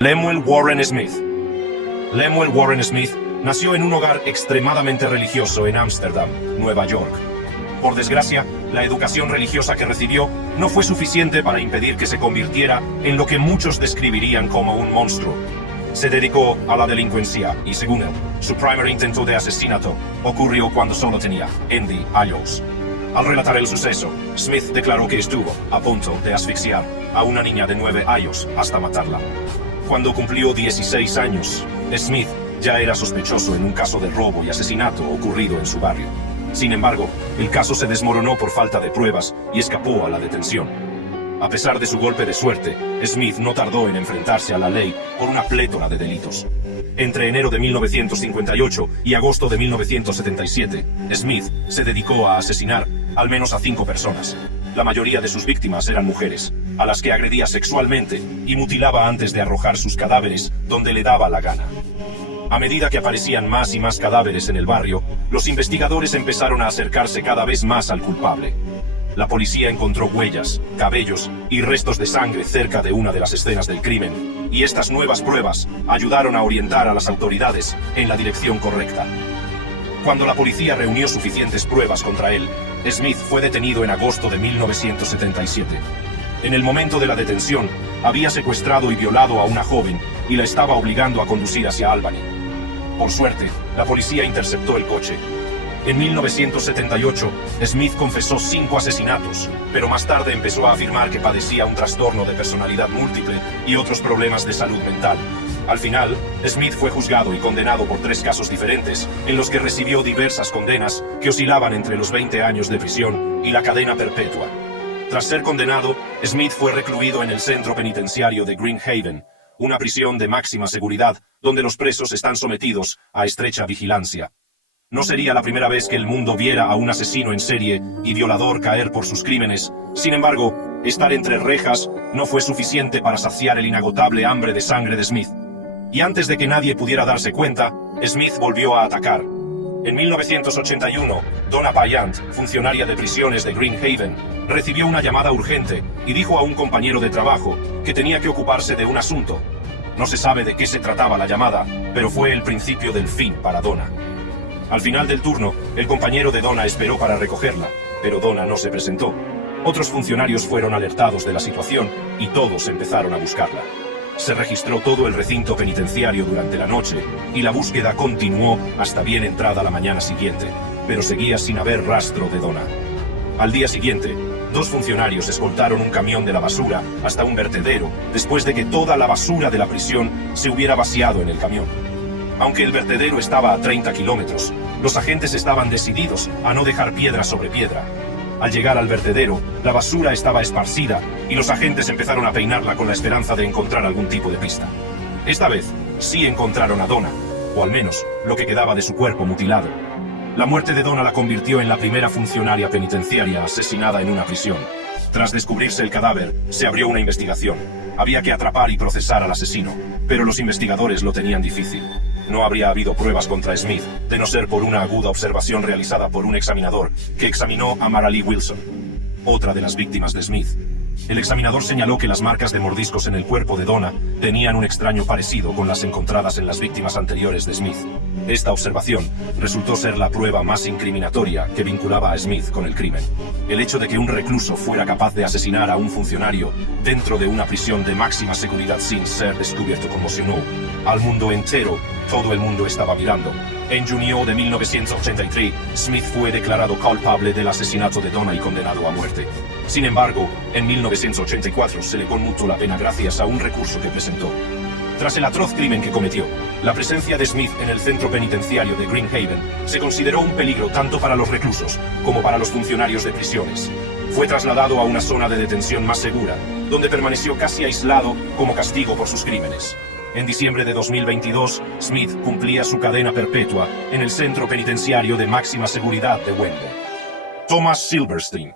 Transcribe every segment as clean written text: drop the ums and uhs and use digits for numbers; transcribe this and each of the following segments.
Lemuel Warren Smith. Lemuel Warren Smith nació en un hogar extremadamente religioso en Ámsterdam, Nueva York. Por desgracia, la educación religiosa que recibió no fue suficiente para impedir que se convirtiera en lo que muchos describirían como un monstruo. Se dedicó a la delincuencia y, según él, su primer intento de asesinato ocurrió cuando solo tenía 20 años. Al relatar el suceso, Smith declaró que estuvo a punto de asfixiar a una niña de 9 años hasta matarla. Cuando cumplió 16 años, Smith ya era sospechoso en un caso de robo y asesinato ocurrido en su barrio. Sin embargo, el caso se desmoronó por falta de pruebas y escapó a la detención. A pesar de su golpe de suerte, Smith no tardó en enfrentarse a la ley por una plétora de delitos. Entre enero de 1958 y agosto de 1977, Smith se dedicó a asesinar al menos a 5 personas. La mayoría de sus víctimas eran mujeres, a las que agredía sexualmente y mutilaba antes de arrojar sus cadáveres donde le daba la gana. A medida que aparecían más y más cadáveres en el barrio, los investigadores empezaron a acercarse cada vez más al culpable. La policía encontró huellas, cabellos y restos de sangre cerca de una de las escenas del crimen, y estas nuevas pruebas ayudaron a orientar a las autoridades en la dirección correcta. Cuando la policía reunió suficientes pruebas contra él, Smith fue detenido en agosto de 1977. En el momento de la detención, había secuestrado y violado a una joven y la estaba obligando a conducir hacia Albany. Por suerte, la policía interceptó el coche. En 1978, Smith confesó 5 asesinatos, pero más tarde empezó a afirmar que padecía un trastorno de personalidad múltiple y otros problemas de salud mental. Al final, Smith fue juzgado y condenado por 3 casos diferentes, en los que recibió diversas condenas que oscilaban entre los 20 años de prisión y la cadena perpetua. Tras ser condenado, Smith fue recluido en el centro penitenciario de Green Haven, una prisión de máxima seguridad donde los presos están sometidos a estrecha vigilancia. No sería la primera vez que el mundo viera a un asesino en serie y violador caer por sus crímenes. Sin embargo, estar entre rejas no fue suficiente para saciar el inagotable hambre de sangre de Smith. Y antes de que nadie pudiera darse cuenta, Smith volvió a atacar. En 1981, Donna Payant, funcionaria de prisiones de Green Haven, recibió una llamada urgente y dijo a un compañero de trabajo que tenía que ocuparse de un asunto. No se sabe de qué se trataba la llamada, pero fue el principio del fin para Donna. Al final del turno, el compañero de Donna esperó para recogerla, pero Donna no se presentó. Otros funcionarios fueron alertados de la situación y todos empezaron a buscarla. Se registró todo el recinto penitenciario durante la noche y la búsqueda continuó hasta bien entrada la mañana siguiente, pero seguía sin haber rastro de Donna. Al día siguiente, 2 funcionarios escoltaron un camión de la basura hasta un vertedero después de que toda la basura de la prisión se hubiera vaciado en el camión. Aunque el vertedero estaba a 30 kilómetros, los agentes estaban decididos a no dejar piedra sobre piedra. Al llegar al vertedero, la basura estaba esparcida y los agentes empezaron a peinarla con la esperanza de encontrar algún tipo de pista. Esta vez, sí encontraron a Donna, o al menos lo que quedaba de su cuerpo mutilado. La muerte de Donna la convirtió en la primera funcionaria penitenciaria asesinada en una prisión. Tras descubrirse el cadáver, se abrió una investigación. Había que atrapar y procesar al asesino, pero los investigadores lo tenían difícil. No habría habido pruebas contra Smith, de no ser por una aguda observación realizada por un examinador que examinó a Mara Lee Wilson, otra de las víctimas de Smith. El examinador señaló que las marcas de mordiscos en el cuerpo de Donna tenían un extraño parecido con las encontradas en las víctimas anteriores de Smith. Esta observación resultó ser la prueba más incriminatoria que vinculaba a Smith con el crimen. El hecho de que un recluso fuera capaz de asesinar a un funcionario dentro de una prisión de máxima seguridad sin ser descubierto conmocionó al mundo entero. Todo el mundo estaba mirando. En junio de 1983, Smith fue declarado culpable del asesinato de Donna y condenado a muerte. Sin embargo, en 1984 se le conmutó la pena gracias a un recurso que presentó. Tras el atroz crimen que cometió, la presencia de Smith en el centro penitenciario de Green Haven se consideró un peligro tanto para los reclusos como para los funcionarios de prisiones. Fue trasladado a una zona de detención más segura, donde permaneció casi aislado como castigo por sus crímenes. En diciembre de 2022, Smith cumplía su cadena perpetua en el centro penitenciario de máxima seguridad de Wendell. Thomas Silverstein.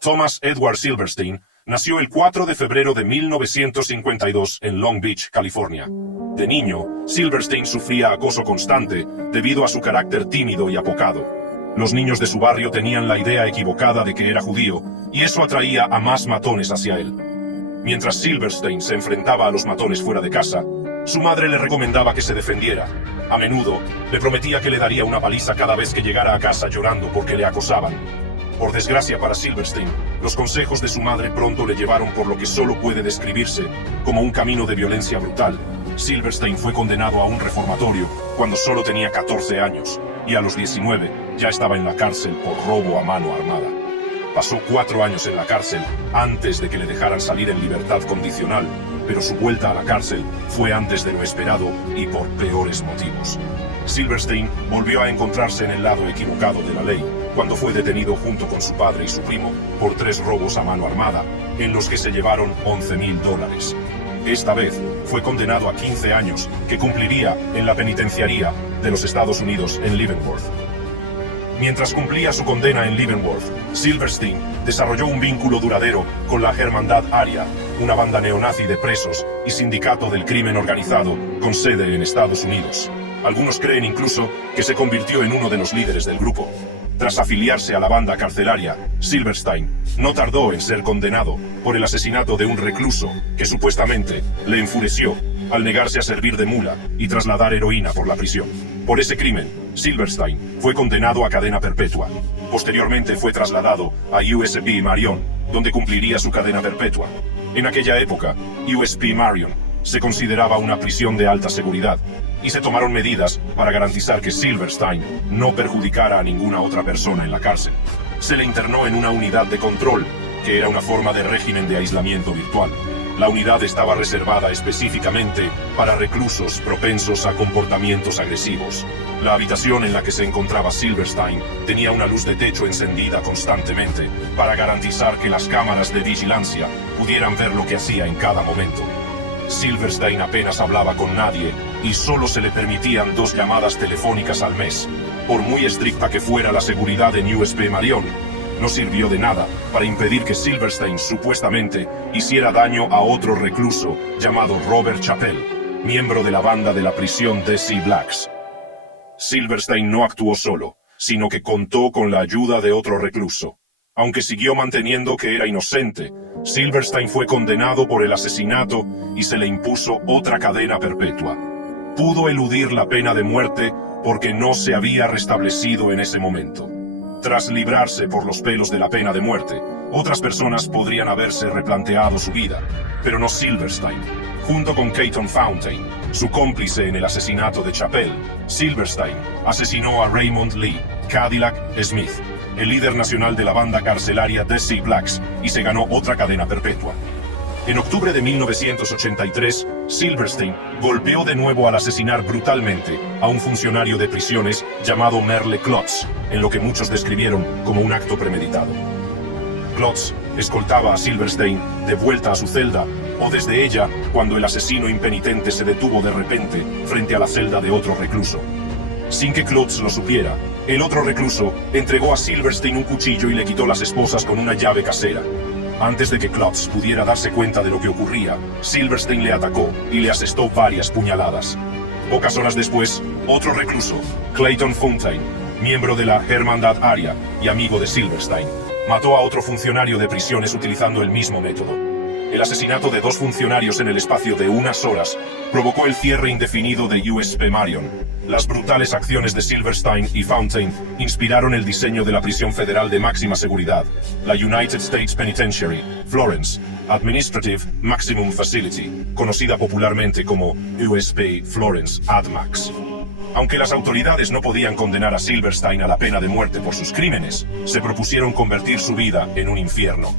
Thomas Edward Silverstein nació el 4 de febrero de 1952 en Long Beach, California. De niño, Silverstein sufría acoso constante debido a su carácter tímido y apocado. Los niños de su barrio tenían la idea equivocada de que era judío, y eso atraía a más matones hacia él. Mientras Silverstein se enfrentaba a los matones fuera de casa, su madre le recomendaba que se defendiera. A menudo, le prometía que le daría una paliza cada vez que llegara a casa llorando porque le acosaban. Por desgracia para Silverstein, los consejos de su madre pronto le llevaron por lo que solo puede describirse como un camino de violencia brutal. Silverstein fue condenado a un reformatorio cuando solo tenía 14 años, y a los 19 ya estaba en la cárcel por robo a mano armada. Pasó 4 años en la cárcel antes de que le dejaran salir en libertad condicional, pero su vuelta a la cárcel fue antes de lo esperado y por peores motivos. Silverstein volvió a encontrarse en el lado equivocado de la ley cuando fue detenido junto con su padre y su primo por 3 robos a mano armada, en los que se llevaron $11,000. Esta vez fue condenado a 15 años que cumpliría en la penitenciaría de los Estados Unidos en Leavenworth. Mientras cumplía su condena en Leavenworth, Silverstein desarrolló un vínculo duradero con la Hermandad Aria, una banda neonazi de presos y sindicato del crimen organizado con sede en Estados Unidos. Algunos creen incluso que se convirtió en uno de los líderes del grupo. Tras afiliarse a la banda carcelaria, Silverstein no tardó en ser condenado por el asesinato de un recluso que supuestamente le enfureció al negarse a servir de mula y trasladar heroína por la prisión. Por ese crimen, Silverstein fue condenado a cadena perpetua. Posteriormente fue trasladado a USP Marion, donde cumpliría su cadena perpetua. En aquella época, USP Marion se consideraba una prisión de alta seguridad, y se tomaron medidas para garantizar que Silverstein no perjudicara a ninguna otra persona en la cárcel. Se le internó en una unidad de control, que era una forma de régimen de aislamiento virtual. La unidad estaba reservada específicamente para reclusos propensos a comportamientos agresivos. La habitación en la que se encontraba Silverstein tenía una luz de techo encendida constantemente para garantizar que las cámaras de vigilancia pudieran ver lo que hacía en cada momento. Silverstein apenas hablaba con nadie y solo se le permitían 2 llamadas telefónicas al mes. Por muy estricta que fuera la seguridad en USP Marion, no sirvió de nada para impedir que Silverstein supuestamente hiciera daño a otro recluso llamado Robert Chappell, miembro de la banda de la prisión DC Blacks. Silverstein no actuó solo, sino que contó con la ayuda de otro recluso. Aunque siguió manteniendo que era inocente, Silverstein fue condenado por el asesinato y se le impuso otra cadena perpetua. Pudo eludir la pena de muerte porque no se había restablecido en ese momento. Tras librarse por los pelos de la pena de muerte, otras personas podrían haberse replanteado su vida, pero no Silverstein. Junto con Clayton Fountain, su cómplice en el asesinato de Chappell, Silverstein asesinó a Raymond Lee Cadillac Smith, el líder nacional de la banda carcelaria DC Blacks, y se ganó otra cadena perpetua. En octubre de 1983, Silverstein golpeó de nuevo al asesinar brutalmente a un funcionario de prisiones llamado Merle Klotz, en lo que muchos describieron como un acto premeditado. Klotz escoltaba a Silverstein de vuelta a su celda, o desde ella cuando el asesino impenitente se detuvo de repente frente a la celda de otro recluso. Sin que Klotz lo supiera, el otro recluso entregó a Silverstein un cuchillo y le quitó las esposas con una llave casera. Antes de que Klotz pudiera darse cuenta de lo que ocurría, Silverstein le atacó y le asestó varias puñaladas. Pocas horas después, otro recluso, Clayton Fountain, miembro de la Hermandad Aria y amigo de Silverstein, mató a otro funcionario de prisiones utilizando el mismo método. El asesinato de 2 funcionarios en el espacio de unas horas provocó el cierre indefinido de USP Marion. Las brutales acciones de Silverstein y Fountain inspiraron el diseño de la prisión federal de máxima seguridad, la United States Penitentiary, Florence, Administrative Maximum Facility, conocida popularmente como USP Florence ADMAX. Aunque las autoridades no podían condenar a Silverstein a la pena de muerte por sus crímenes, se propusieron convertir su vida en un infierno.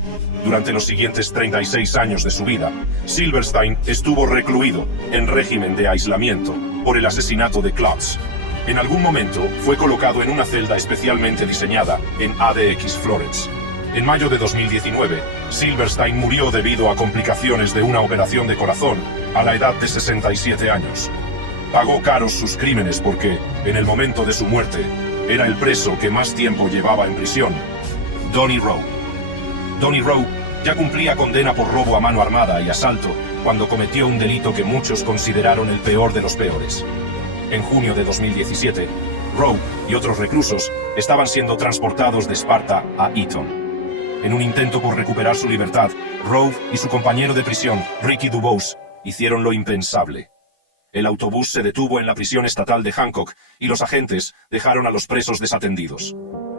Durante los siguientes 36 años de su vida, Silverstein estuvo recluido en régimen de aislamiento por el asesinato de Klotz. En algún momento fue colocado en una celda especialmente diseñada en ADX Florence. En mayo de 2019, Silverstein murió debido a complicaciones de una operación de corazón a la edad de 67 años. Pagó caros sus crímenes porque, en el momento de su muerte, era el preso que más tiempo llevaba en prisión, Donny Rowe. Donny Rowe ya cumplía condena por robo a mano armada y asalto cuando cometió un delito que muchos consideraron el peor de los peores. En junio de 2017, Rowe y otros reclusos estaban siendo transportados de Sparta a Eton. En un intento por recuperar su libertad, Rowe y su compañero de prisión, Ricky Dubose, hicieron lo impensable. El autobús se detuvo en la prisión estatal de Hancock y los agentes dejaron a los presos desatendidos.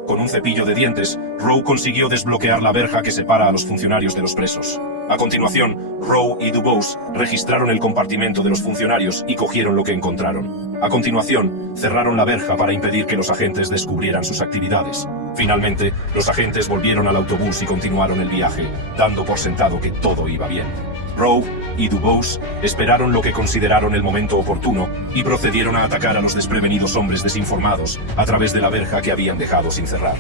Con un cepillo de dientes, Rowe consiguió desbloquear la verja que separa a los funcionarios de los presos. A continuación, Rowe y Dubose registraron el compartimento de los funcionarios y cogieron lo que encontraron. A continuación, cerraron la verja para impedir que los agentes descubrieran sus actividades. Finalmente, los agentes volvieron al autobús y continuaron el viaje, dando por sentado que todo iba bien. Rowe y Dubose esperaron lo que consideraron el momento oportuno y procedieron a atacar a los desprevenidos hombres desinformados a través de la verja que habían dejado sin cerrar.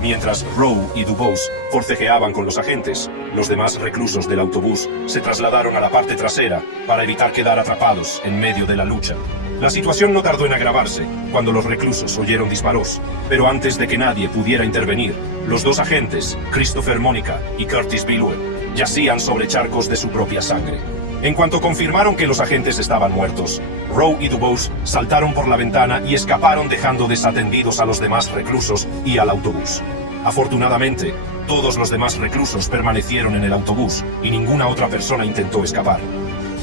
Mientras Rowe y Dubose forcejeaban con los agentes, los demás reclusos del autobús se trasladaron a la parte trasera para evitar quedar atrapados en medio de la lucha. La situación no tardó en agravarse cuando los reclusos oyeron disparos, pero antes de que nadie pudiera intervenir, los dos agentes, Christopher Monica y Curtis Billow, yacían sobre charcos de su propia sangre. En cuanto confirmaron que los agentes estaban muertos, Rowe y Dubose saltaron por la ventana y escaparon dejando desatendidos a los demás reclusos y al autobús. Afortunadamente, todos los demás reclusos permanecieron en el autobús y ninguna otra persona intentó escapar.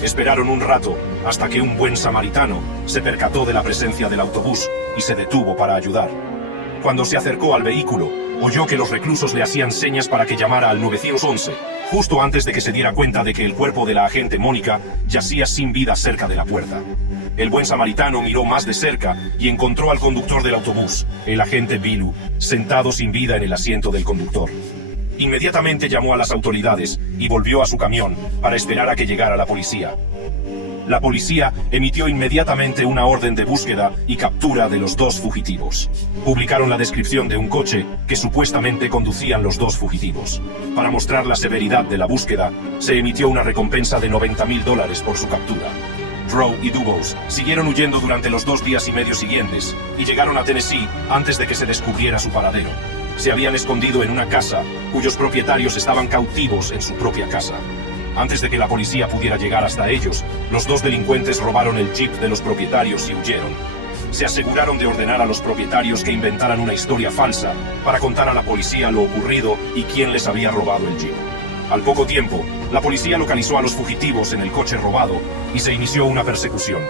Esperaron un rato hasta que un buen samaritano se percató de la presencia del autobús y se detuvo para ayudar. Cuando se acercó al vehículo, oyó que los reclusos le hacían señas para que llamara al 911, justo antes de que se diera cuenta de que el cuerpo de la agente Mónica yacía sin vida cerca de la puerta. El buen samaritano miró más de cerca y encontró al conductor del autobús, el agente Billow, sentado sin vida en el asiento del conductor. Inmediatamente llamó a las autoridades y volvió a su camión para esperar a que llegara la policía. La policía emitió inmediatamente una orden de búsqueda y captura de los dos fugitivos. Publicaron la descripción de un coche que supuestamente conducían los dos fugitivos. Para mostrar la severidad de la búsqueda, se emitió una recompensa de $90,000 por su captura. Rowe y Dubose siguieron huyendo durante los 2 días y medio siguientes y llegaron a Tennessee antes de que se descubriera su paradero. Se habían escondido en una casa cuyos propietarios estaban cautivos en su propia casa. Antes de que la policía pudiera llegar hasta ellos, los dos delincuentes robaron el jeep de los propietarios y huyeron. Se aseguraron de ordenar a los propietarios que inventaran una historia falsa para contar a la policía lo ocurrido y quién les había robado el jeep. Al poco tiempo, la policía localizó a los fugitivos en el coche robado y se inició una persecución.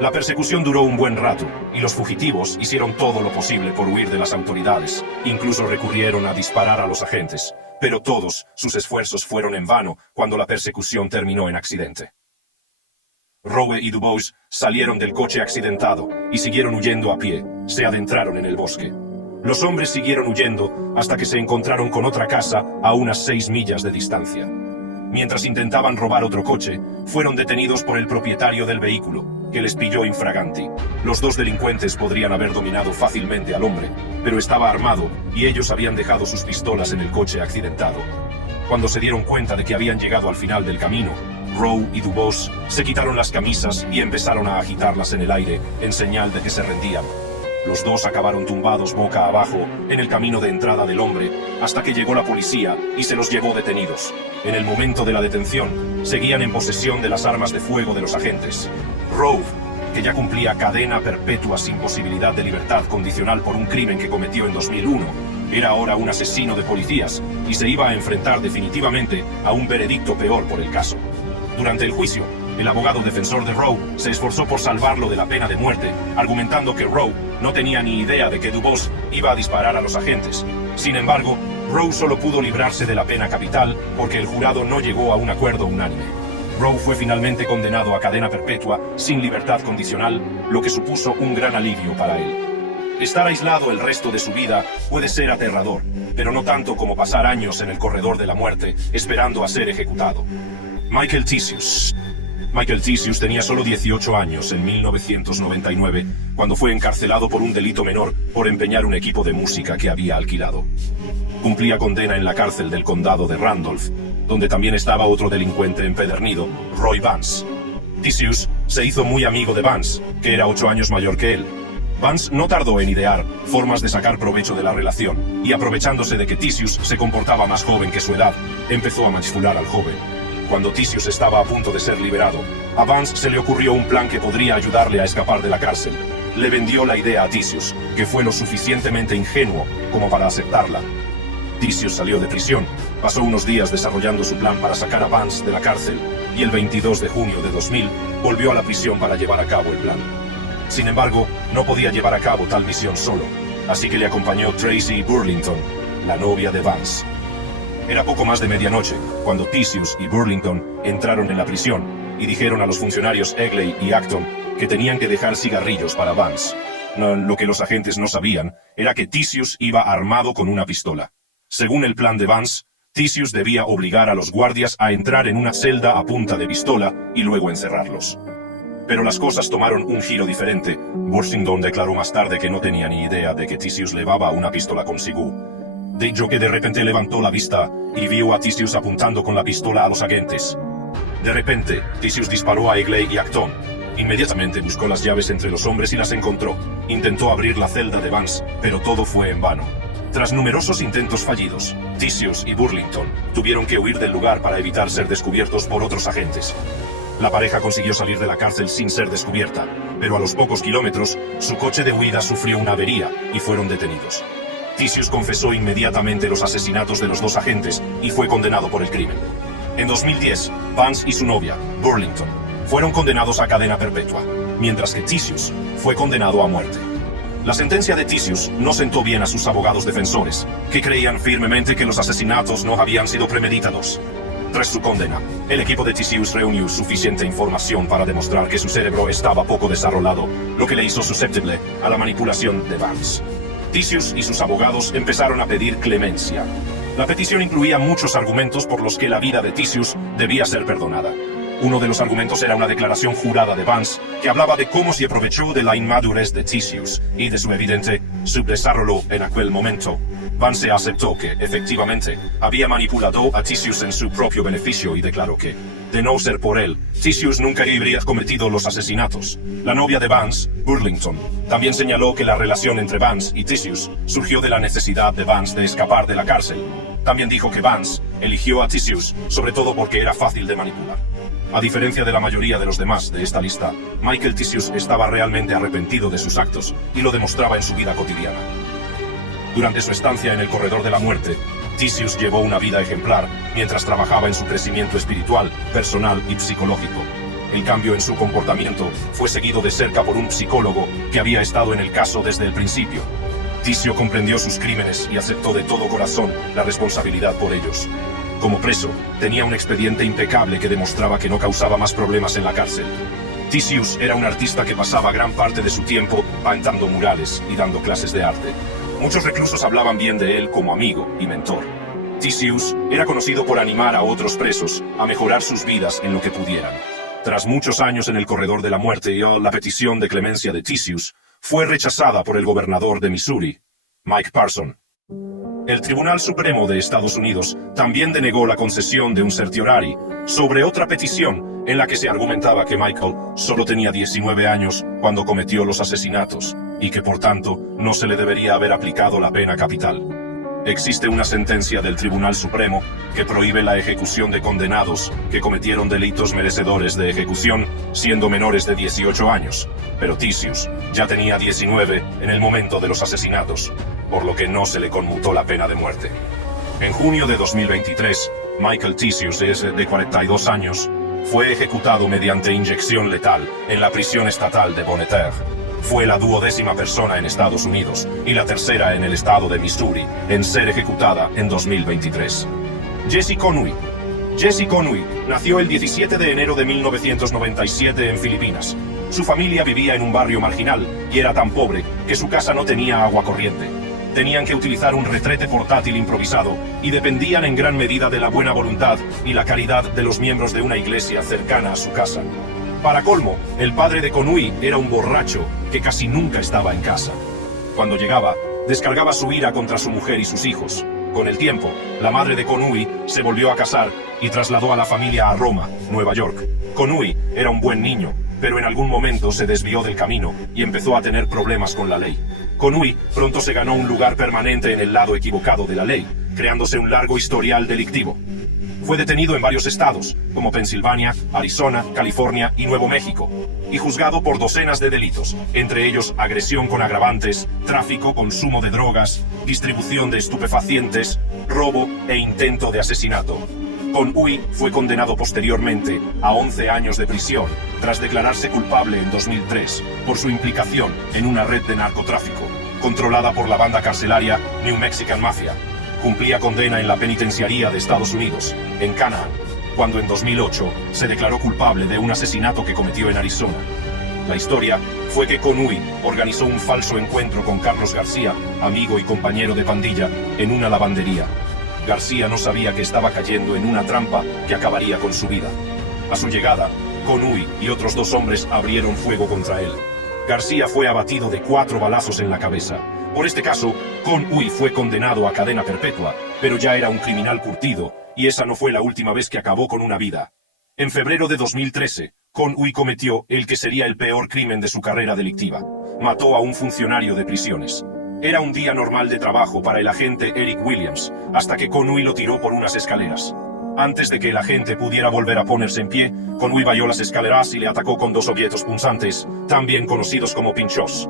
La persecución duró un buen rato y los fugitivos hicieron todo lo posible por huir de las autoridades. Incluso recurrieron a disparar a los agentes. Pero todos sus esfuerzos fueron en vano cuando la persecución terminó en accidente. Rowe y Dubose salieron del coche accidentado y siguieron huyendo a pie. Se adentraron en el bosque. Los hombres siguieron huyendo hasta que se encontraron con otra casa a unas 6 millas de distancia. Mientras intentaban robar otro coche, fueron detenidos por el propietario del vehículo, que les pilló infraganti. Los dos delincuentes podrían haber dominado fácilmente al hombre, pero estaba armado y ellos habían dejado sus pistolas en el coche accidentado. Cuando se dieron cuenta de que habían llegado al final del camino, Rowe y Dubose se quitaron las camisas y empezaron a agitarlas en el aire en señal de que se rendían. Los dos acabaron tumbados boca abajo en el camino de entrada del hombre hasta que llegó la policía y se los llevó detenidos. En el momento de la detención, seguían en posesión de las armas de fuego de los agentes. Rowe, que ya cumplía cadena perpetua sin posibilidad de libertad condicional por un crimen que cometió en 2001, era ahora un asesino de policías y se iba a enfrentar definitivamente a un veredicto peor por el caso. Durante el juicio, el abogado defensor de Rowe se esforzó por salvarlo de la pena de muerte, argumentando que Rowe no tenía ni idea de que Dubose iba a disparar a los agentes. Sin embargo, Rowe solo pudo librarse de la pena capital porque el jurado no llegó a un acuerdo unánime. Rowe fue finalmente condenado a cadena perpetua sin libertad condicional, lo que supuso un gran alivio para él. Estar aislado el resto de su vida puede ser aterrador, pero no tanto como pasar años en el corredor de la muerte esperando a ser ejecutado. Michael Tisius tenía solo 18 años en 1999, cuando fue encarcelado por un delito menor por empeñar un equipo de música que había alquilado. Cumplía condena en la cárcel del condado de Randolph, donde también estaba otro delincuente empedernido, Roy Vance. Tisius se hizo muy amigo de Vance, que era 8 años mayor que él. Vance no tardó en idear formas de sacar provecho de la relación, y aprovechándose de que Tisius se comportaba más joven que su edad, empezó a manipular al joven. Cuando Tisius estaba a punto de ser liberado, a Vance se le ocurrió un plan que podría ayudarle a escapar de la cárcel. Le vendió la idea a Tisius, que fue lo suficientemente ingenuo como para aceptarla. Tisius salió de prisión, pasó unos días desarrollando su plan para sacar a Vance de la cárcel, y el 22 de junio de 2000 volvió a la prisión para llevar a cabo el plan. Sin embargo, no podía llevar a cabo tal misión solo, así que le acompañó Tracy Burlington, la novia de Vance. Era poco más de medianoche cuando Tisius y Burlington entraron en la prisión y dijeron a los funcionarios Egley y Acton que tenían que dejar cigarrillos para Vance. Lo que los agentes no sabían era que Tisius iba armado con una pistola. Según el plan de Vance, Tisius debía obligar a los guardias a entrar en una celda a punta de pistola y luego encerrarlos. Pero las cosas tomaron un giro diferente. Burlington declaró más tarde que no tenía ni idea de que Tisius llevaba una pistola consigo. Dijo que de repente levantó la vista y vio a Tisius apuntando con la pistola a los agentes. De repente, Tisius disparó a Egley y Acton. Inmediatamente buscó las llaves entre los hombres y las encontró. Intentó abrir la celda de Vance, pero todo fue en vano. Tras numerosos intentos fallidos, Tisius y Burlington tuvieron que huir del lugar para evitar ser descubiertos por otros agentes. La pareja consiguió salir de la cárcel sin ser descubierta, pero a los pocos kilómetros, su coche de huida sufrió una avería y fueron detenidos. Tisius confesó inmediatamente los asesinatos de los dos agentes y fue condenado por el crimen. En 2010, Vance y su novia, Burlington, fueron condenados a cadena perpetua, mientras que Tisius fue condenado a muerte. La sentencia de Tisius no sentó bien a sus abogados defensores, que creían firmemente que los asesinatos no habían sido premeditados. Tras su condena, el equipo de Tisius reunió suficiente información para demostrar que su cerebro estaba poco desarrollado, lo que le hizo susceptible a la manipulación de Vance. Tisius y sus abogados empezaron a pedir clemencia. La petición incluía muchos argumentos por los que la vida de Tisius debía ser perdonada. Uno de los argumentos era una declaración jurada de Vance, que hablaba de cómo se aprovechó de la inmadurez de Tisius y de su evidente subdesarrollo en aquel momento. Vance aceptó que, efectivamente, había manipulado a Tisius en su propio beneficio y declaró que, de no ser por él, Tisius nunca habría cometido los asesinatos. La novia de Vance, Burlington, también señaló que la relación entre Vance y Tisius surgió de la necesidad de Vance de escapar de la cárcel. También dijo que Vance eligió a Tisius sobre todo porque era fácil de manipular. A diferencia de la mayoría de los demás de esta lista, Michael Tisius estaba realmente arrepentido de sus actos y lo demostraba en su vida cotidiana. Durante su estancia en el corredor de la muerte, Tisius llevó una vida ejemplar mientras trabajaba en su crecimiento espiritual, personal y psicológico. El cambio en su comportamiento fue seguido de cerca por un psicólogo que había estado en el caso desde el principio. Tisius comprendió sus crímenes y aceptó de todo corazón la responsabilidad por ellos. Como preso, tenía un expediente impecable que demostraba que no causaba más problemas en la cárcel. Tisius era un artista que pasaba gran parte de su tiempo pintando murales y dando clases de arte. Muchos reclusos hablaban bien de él como amigo y mentor. Tisius era conocido por animar a otros presos a mejorar sus vidas en lo que pudieran. Tras muchos años en el corredor de la muerte, la petición de clemencia de Tisius fue rechazada por el gobernador de Missouri, Mike Parson. El Tribunal Supremo de Estados Unidos también denegó la concesión de un certiorari sobre otra petición en la que se argumentaba que Michael solo tenía 19 años cuando cometió los asesinatos y que por tanto no se le debería haber aplicado la pena capital. Existe una sentencia del Tribunal Supremo que prohíbe la ejecución de condenados que cometieron delitos merecedores de ejecución siendo menores de 18 años, pero Tisius ya tenía 19 en el momento de los asesinatos, por lo que no se le conmutó la pena de muerte. En junio de 2023, Michael Tisius, de 42 años, fue ejecutado mediante inyección letal en la prisión estatal de Bonne Terre. Fue la 12ª persona en Estados Unidos y la tercera en el estado de Missouri en ser ejecutada en 2023. Jesse Conway. Jesse Conway nació el 17 de enero de 1997 en Filipinas. Su familia vivía en un barrio marginal y era tan pobre que su casa no tenía agua corriente. Tenían que utilizar un retrete portátil improvisado y dependían en gran medida de la buena voluntad y la caridad de los miembros de una iglesia cercana a su casa. Para colmo, el padre de Conway era un borracho que casi nunca estaba en casa. Cuando llegaba, descargaba su ira contra su mujer y sus hijos. Con el tiempo, la madre de Conway se volvió a casar y trasladó a la familia a Roma, Nueva York. Conway era un buen niño, pero en algún momento se desvió del camino y empezó a tener problemas con la ley. Conway pronto se ganó un lugar permanente en el lado equivocado de la ley, creándose un largo historial delictivo. Fue detenido en varios estados, como Pensilvania, Arizona, California y Nuevo México, y juzgado por docenas de delitos, entre ellos agresión con agravantes, tráfico, consumo de drogas, distribución de estupefacientes, robo e intento de asesinato. Conway fue condenado posteriormente a 11 años de prisión, tras declararse culpable en 2003 por su implicación en una red de narcotráfico, controlada por la banda carcelaria New Mexican Mafia. Cumplía condena en la penitenciaría de Estados Unidos, en Canaan, cuando en 2008 se declaró culpable de un asesinato que cometió en Arizona. La historia fue que Conway organizó un falso encuentro con Carlos García, amigo y compañero de pandilla, en una lavandería. García no sabía que estaba cayendo en una trampa que acabaría con su vida. A su llegada, Conway y otros 2 hombres abrieron fuego contra él. García fue abatido de 4 balazos en la cabeza. Por este caso, Conway fue condenado a cadena perpetua, pero ya era un criminal curtido, y esa no fue la última vez que acabó con una vida. En febrero de 2013, Conway cometió el que sería el peor crimen de su carrera delictiva. Mató a un funcionario de prisiones. Era un día normal de trabajo para el agente Eric Williams, hasta que Conway lo tiró por unas escaleras. Antes de que el agente pudiera volver a ponerse en pie, Conway bajó las escaleras y le atacó con 2 objetos punzantes, también conocidos como pinchos.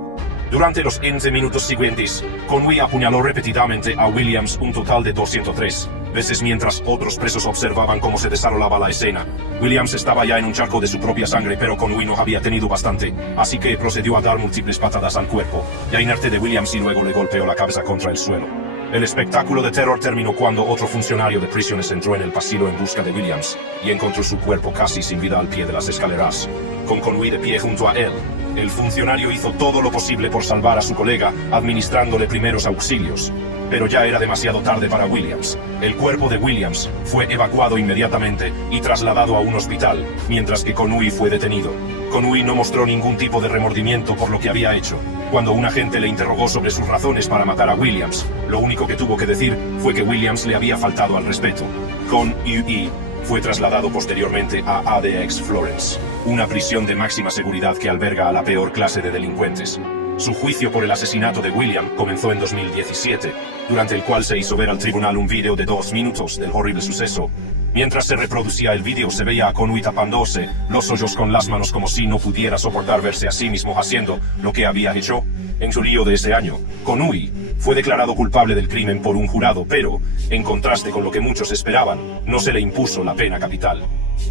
Durante los 15 minutos siguientes, Conway apuñaló repetidamente a Williams un total de 203 veces mientras otros presos observaban cómo se desarrollaba la escena. Williams estaba ya en un charco de su propia sangre, pero Conway no había tenido bastante, así que procedió a dar múltiples patadas al cuerpo, ya inerte de Williams, y luego le golpeó la cabeza contra el suelo. El espectáculo de terror terminó cuando otro funcionario de prisiones entró en el pasillo en busca de Williams y encontró su cuerpo casi sin vida al pie de las escaleras, con Conway de pie junto a él. El funcionario hizo todo lo posible por salvar a su colega, administrándole primeros auxilios. Pero ya era demasiado tarde para Williams. El cuerpo de Williams fue evacuado inmediatamente y trasladado a un hospital, mientras que Conway fue detenido. Conway no mostró ningún tipo de remordimiento por lo que había hecho. Cuando un agente le interrogó sobre sus razones para matar a Williams, lo único que tuvo que decir fue que Williams le había faltado al respeto. Conway fue trasladado posteriormente a ADX Florence, una prisión de máxima seguridad que alberga a la peor clase de delincuentes. Su juicio por el asesinato de William comenzó en 2017, durante el cual se hizo ver al tribunal un vídeo de 2 minutos del horrible suceso. Mientras se reproducía el vídeo, se veía a Conway tapándose los ojos con las manos como si no pudiera soportar verse a sí mismo haciendo lo que había hecho. En julio de ese año, Conway fue declarado culpable del crimen por un jurado, pero, en contraste con lo que muchos esperaban, no se le impuso la pena capital.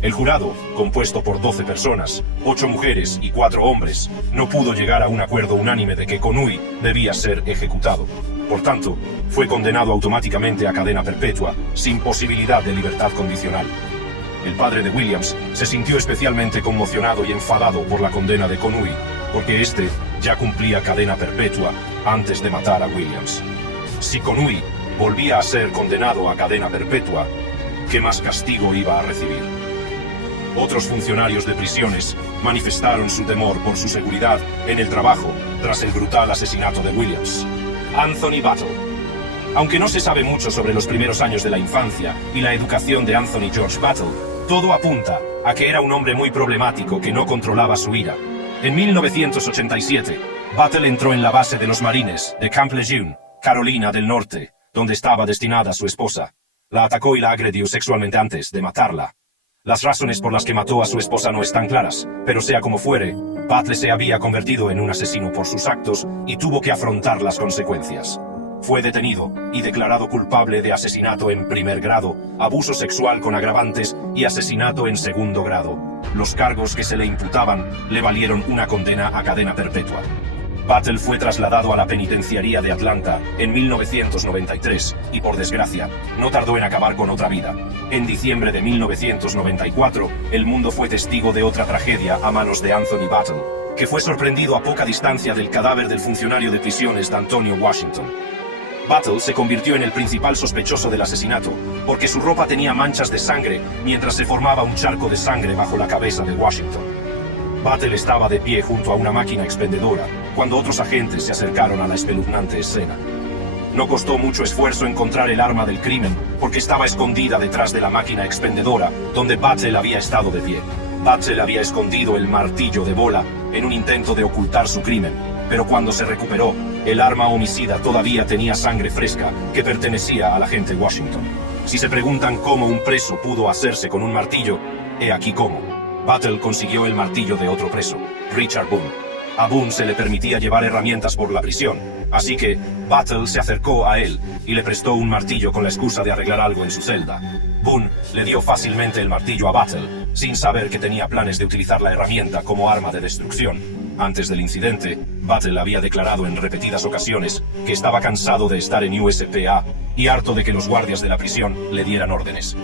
El jurado, compuesto por 12 personas, 8 mujeres y 4 hombres, no pudo llegar a un acuerdo unánime de que Conway debía ser ejecutado. Por tanto, fue condenado automáticamente a cadena perpetua, sin posibilidad de libertad condicional. El padre de Williams se sintió especialmente conmocionado y enfadado por la condena de Conway, porque este ya cumplía cadena perpetua antes de matar a Williams. Si Conway volvía a ser condenado a cadena perpetua, ¿qué más castigo iba a recibir? Otros funcionarios de prisiones manifestaron su temor por su seguridad en el trabajo tras el brutal asesinato de Williams. Anthony Battle. Aunque no se sabe mucho sobre los primeros años de la infancia y la educación de Anthony George Battle, todo apunta a que era un hombre muy problemático que no controlaba su ira. En 1987, Battle entró en la base de los marines de Camp Lejeune, Carolina del Norte, donde estaba destinada su esposa. La atacó y la agredió sexualmente antes de matarla. Las razones por las que mató a su esposa no están claras, pero sea como fuere, Battle se había convertido en un asesino por sus actos y tuvo que afrontar las consecuencias. Fue detenido y declarado culpable de asesinato en primer grado, abuso sexual con agravantes y asesinato en segundo grado. Los cargos que se le imputaban le valieron una condena a cadena perpetua. Battle fue trasladado a la penitenciaría de Atlanta en 1993 y, por desgracia, no tardó en acabar con otra vida. En diciembre de 1994, el mundo fue testigo de otra tragedia a manos de Anthony Battle, que fue sorprendido a poca distancia del cadáver del funcionario de prisiones de Antonio Washington. Battle se convirtió en el principal sospechoso del asesinato, porque su ropa tenía manchas de sangre mientras se formaba un charco de sangre bajo la cabeza de Washington. Battle estaba de pie junto a una máquina expendedora cuando otros agentes se acercaron a la espeluznante escena. No costó mucho esfuerzo encontrar el arma del crimen porque estaba escondida detrás de la máquina expendedora donde Battle había estado de pie. Battle había escondido el martillo de bola en un intento de ocultar su crimen, pero cuando se recuperó, el arma homicida todavía tenía sangre fresca que pertenecía al agente Washington. Si se preguntan cómo un preso pudo hacerse con un martillo, he aquí cómo. Battle consiguió el martillo de otro preso, Richard Boone. A Boone se le permitía llevar herramientas por la prisión, así que Battle se acercó a él y le prestó un martillo con la excusa de arreglar algo en su celda. Boone le dio fácilmente el martillo a Battle, sin saber que tenía planes de utilizar la herramienta como arma de destrucción. Antes del incidente, Battle había declarado en repetidas ocasiones que estaba cansado de estar en USPA y harto de que los guardias de la prisión le dieran órdenes.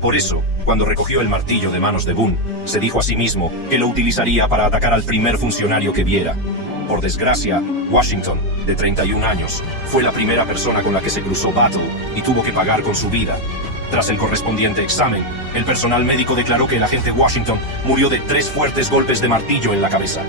Por eso, cuando recogió el martillo de manos de Boone, se dijo a sí mismo que lo utilizaría para atacar al primer funcionario que viera. Por desgracia, Washington, de 31 años, fue la primera persona con la que se cruzó Battle y tuvo que pagar con su vida. Tras el correspondiente examen, el personal médico declaró que el agente Washington murió de 3 fuertes golpes de martillo en la cabeza.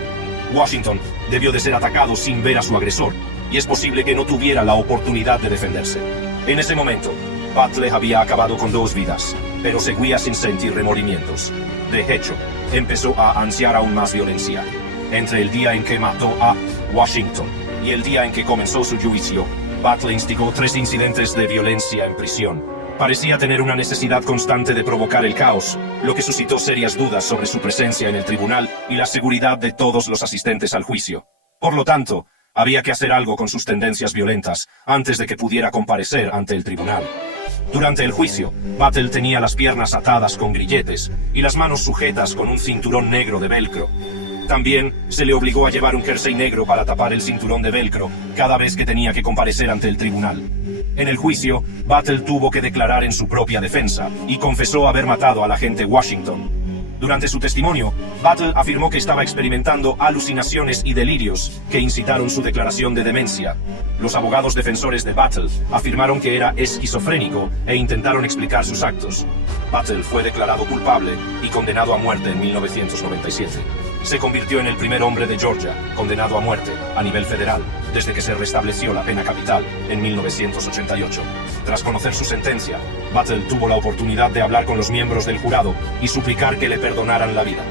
Washington debió de ser atacado sin ver a su agresor, y es posible que no tuviera la oportunidad de defenderse. En ese momento, Battle había acabado con 2 vidas, pero seguía sin sentir remordimientos. De hecho, empezó a ansiar aún más violencia. Entre el día en que mató a Washington y el día en que comenzó su juicio, Battle instigó 3 incidentes de violencia en prisión. Parecía tener una necesidad constante de provocar el caos, lo que suscitó serias dudas sobre su presencia en el tribunal y la seguridad de todos los asistentes al juicio. Por lo tanto, había que hacer algo con sus tendencias violentas antes de que pudiera comparecer ante el tribunal. Durante el juicio, Battle tenía las piernas atadas con grilletes y las manos sujetas con un cinturón negro de velcro. También se le obligó a llevar un jersey negro para tapar el cinturón de velcro cada vez que tenía que comparecer ante el tribunal. En el juicio, Battle tuvo que declarar en su propia defensa y confesó haber matado al agente Washington. Durante su testimonio, Battle afirmó que estaba experimentando alucinaciones y delirios que incitaron su declaración de demencia. Los abogados defensores de Battle afirmaron que era esquizofrénico e intentaron explicar sus actos. Battle fue declarado culpable y condenado a muerte en 1997. Se convirtió en el primer hombre de Georgia condenado a muerte a nivel federal desde que se restableció la pena capital en 1988. Tras conocer su sentencia, Battle tuvo la oportunidad de hablar con los miembros del jurado y suplicar que le perdonaran la vida.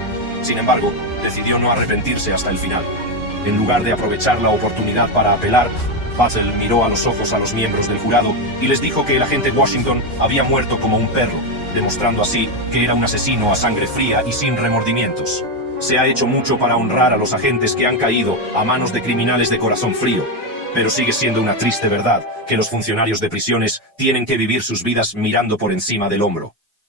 Sin embargo, decidió no arrepentirse hasta el final. En lugar de aprovechar la oportunidad para apelar, Battle miró a los ojos a los miembros del jurado y les dijo que el agente Washington había muerto como un perro, demostrando así que era un asesino a sangre fría y sin remordimientos. Se ha hecho mucho para honrar a los agentes que han caído a manos de criminales de corazón frío, pero sigue siendo una triste verdad que los funcionarios de prisiones tienen que vivir sus vidas mirando por encima del hombro.